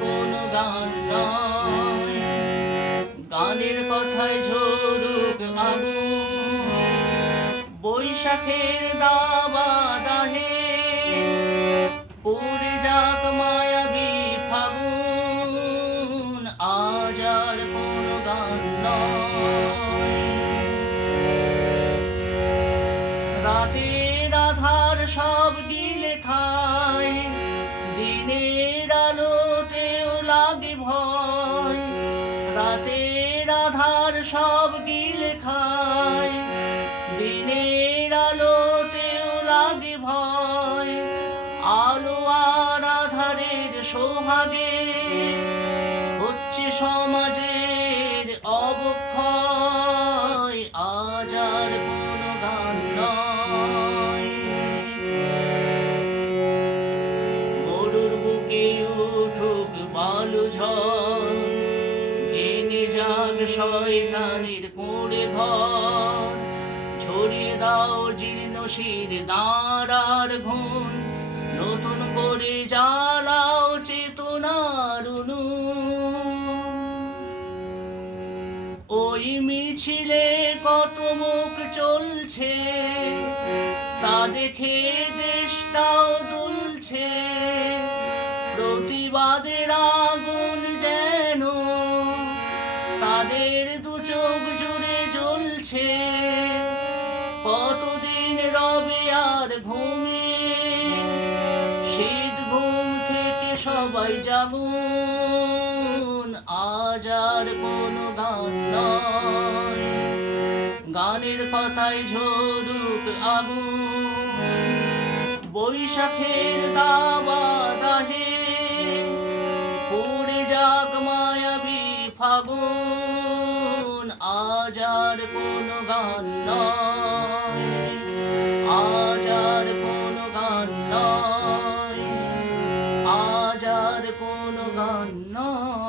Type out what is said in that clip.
কোন গান নয়। গানের কথায় ঝরুক আগুন, বৈশাখের দাবাদাহে পড়ে যাক মায়াবী ফাগুন, আজ আর কোন গান নয়। রাতের আধার সব গিলে খায়, দিনের আলোতেও লাগে ভয়। রাতের আধার সব গিলে খায়, দিনের আলোতেও লাগে ভয়। আলো আর আধারের সোহাগে হচ্ছে সমাজের অবক্ষয়, আজ আর কোন গান নয়। মরুর বুকে উঠুক বালু ঝড়, ভেঙে যাক শয়তানের কুঁড়ে ঘর। ছড়িয়ে দাও জীর্ণ শির দাঁড়ার ঘুণ, নতুন করে জ্বালাও চেতনার উনুন। ওই মিছিলে কত মুখ চলছে, তা দেখে দেশটাও দুলছে। প্রতিবাদের আগুন যেন তাদের দু চোখ জুড়ে জ্বলছে। কতদিন রবে আর ঘুমিয়ে, শীত ঘুম থেকে সবাই জাগুন, আজ আর কোন গান নয়। গানের কথায় ঝরুক আগুন, বৈশাখের দাবাদাহে পড়ে যাক মায়াবী ফাগুন, আজ আর কোন গান নয়। আজ আর কোন গান নয়। আজ আর কোন গান নয়।